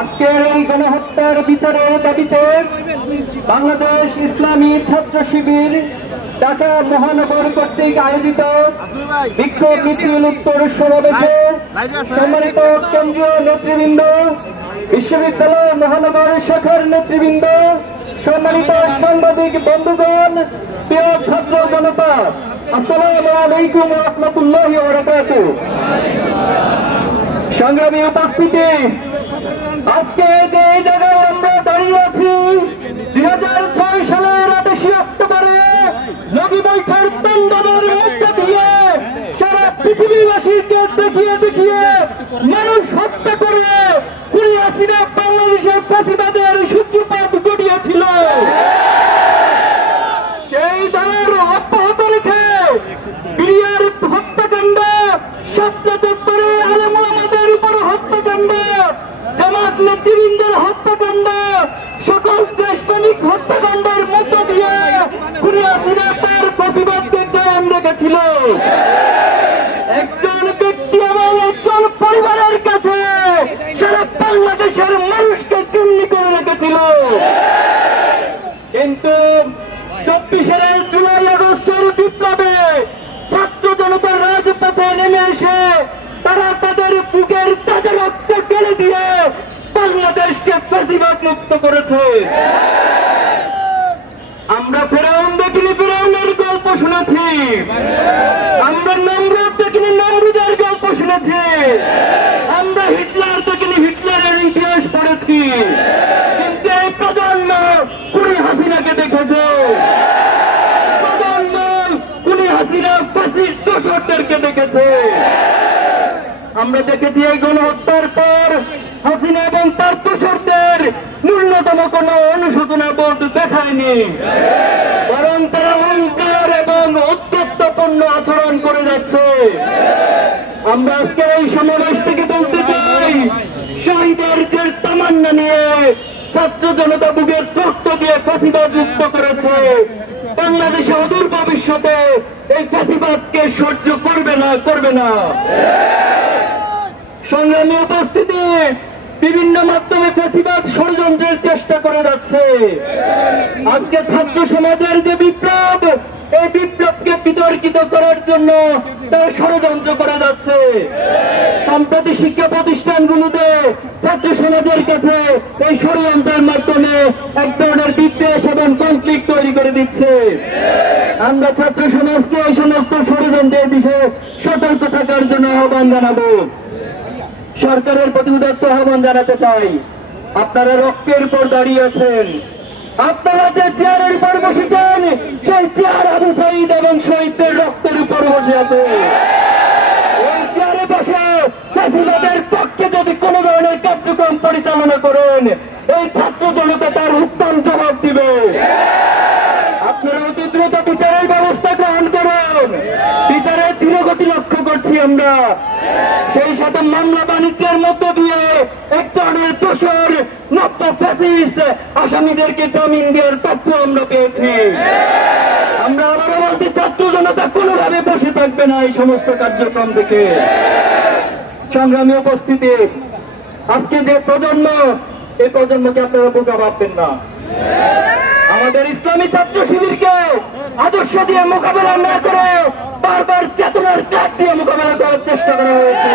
আজকের এই গণহত্যার বিচারের দাবিতে বাংলাদেশ ইসলামী ছাত্র শিবির ঢাকা মহানগর কর্তৃক আয়োজিত বিক্ষোভ মিছিল উত্তর সমাবেশে সম্মানিত কেন্দ্রীয় নেতৃবৃন্দ, বিশ্ববিদ্যালয় মহানগর শাখার নেতৃবৃন্দ, সম্মানিত সাংবাদিক বন্ধুগণ, প্রিয় ছাত্র জনতা, আসসালামু আলাইকুম ওয়া রাহমাতুল্লাহি ওয়া বারাকাতুহু। সংগ্রামী উপস্থিতি, আজকে যে জায়গায় আমরা দাঁড়িয়ে আছি 2006 সালের 28 অক্টোবরে লগি বৈঠার তাণ্ডবের মধ্য দিয়ে সারা পৃথিবীবাসীকে দেখিয়ে মানুষ হত্যা করে খুনি হাসিনা বাংলাদেশের ফাঁসিবাদের সূত্রপাত ঘটিয়েছিল। সেই দলের অব্যাহত রেখে বিডিআর হত্যাকাণ্ড, শাপলা চত্বরে আলেম ওলামাদের উপর হত্যাকাণ্ড, জামাত নেতৃবৃন্দের হত্যাকাণ্ড, সকল দেশপ্রেমিক হত্যাকাণ্ডের মধ্য দিয়ে খুনি হাসিনা তার ফাঁসিবাদকে কায়েম রেখেছিল। একজন ব্যক্তি এবং একজন পরিবারের কাছে সারা বাংলাদেশের মানুষকে জিম্মি করে রেখেছিল। কিন্তু 24 জুলাই আগস্টের বিপ্লবে ছাত্র জনতার রাজপথে নেমে এসে তারা তাদের বুকের তাজা রক্ত ঢেলে দিয়ে বাংলাদেশকে ফাঁসিবাদ মুক্ত করেছে। আমরা ফেরাউন দেখিনি, ফেরাউনের গল্প শুনেছি। আমরা নমরুদ দেখিনি, নমরুদের গল্প শুনেছি। আমরা হিটলার দেখিনি, হিটলারের ইতিহাস পড়েছি। কিন্তু এই প্রজন্ম খুনি হাসিনাকে দেখেছে। প্রজন্ম খুনি হাসিনা ফ্যাসিস্ট দোসরদেরকে দেখেছে। আমরা দেখেছি এই গণহত্যার পর হাসিনা এবং তার দোসরদের ন্যূনতম কোন অনুশোচনা বোধ দেখায়নি, বরং তারা অহংকার এবং উদ্ধত্তপূর্ণ আচরণ করে যাচ্ছে। আমরা আজকে এই সমাবেশ থেকে বলতে চাই, শহীদের যে তামান্না নিয়ে ছাত্র জনতা বুকের রক্ত দিয়ে ফাঁসিবাদ মুক্ত করেছে, বাংলাদেশে অদূর ভবিষ্যতে এই ফাঁসিবাদকে সহ্য করবে না। সংগ্রামী উপস্থিতি, বিভিন্ন মাধ্যমে ফাঁসিবাদ ষড়যন্ত্রের চেষ্টা করে যাচ্ছে। আজকে ছাত্র সমাজের যে বিপ্লব, এই বিপ্লবকে বিতর্কিত করার জন্য তারা ষড়যন্ত্র করে যাচ্ছে। সম্প্রতি শিক্ষা প্রতিষ্ঠানগুলোতে ছাত্র সমাজের কাছে এই ষড়যন্ত্রের মাধ্যমে এক ধরনের বিদ্বেষ এবং কনফ্লিক্ট তৈরি করে দিচ্ছে। আমরা ছাত্র সমাজকে এই সমস্ত ষড়যন্ত্রের বিষয়ে সতর্ক থাকার জন্য আহ্বান জানাবো। সরকারের প্রতি উদাত্ত আহ্বান জানাতে চাই, আপনারা রক্তের উপর দাঁড়িয়ে আছেন। আপনারা যে চেয়ারের উপর বসেছেন, সেই চেয়ার আবু সাঈদ এবং শহীদদের রক্তের উপর বসে আছে। ওই চেয়ারে বসে ফাঁসিবাদের পক্ষে যদি কোন ধরনের কার্যক্রম পরিচালনা করেন, এই ছাত্র জনতা তার উত্তম জবাব দিবে। আপনারা অতি দ্রুত বিচারের ব্যবস্থা গ্রহণ করুন। বিচারের ধীরগতি লক্ষ্য করছি আমরা। সেই সাথে মামলা বাণিজ্যের মধ্য দিয়ে এক ধরনের দোষর নব্য ফ্যাসিস্ট আসামিদেরকে জামিন দেওয়ার তথ্য আমরা পেয়েছি। আমরা আবারও বলছি, ছাত্র জনতা কোনোভাবে বসে থাকবে না এই সমস্ত কার্যক্রম থেকে। সংগ্রামী উপস্থিতি, আজকে যে প্রজন্ম, এই প্রজন্মকে আপনারা বোকা ভাববেন না। আমাদের ইসলামী ছাত্র শিবিরকে আদর্শ দিয়ে মোকাবেলা না করে বারবার চেতনার কাঠ দিয়ে মোকাবেলা করার চেষ্টা করা হয়েছে।